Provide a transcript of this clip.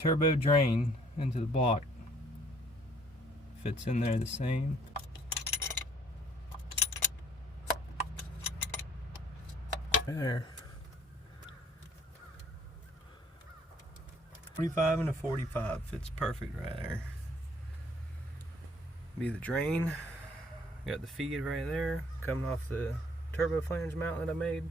turbo drain into the block fits in there the same. Right there. 45 and a 45 fits perfect right there. Be the drain. Got the feed right there coming off the turbo flange mount that I made.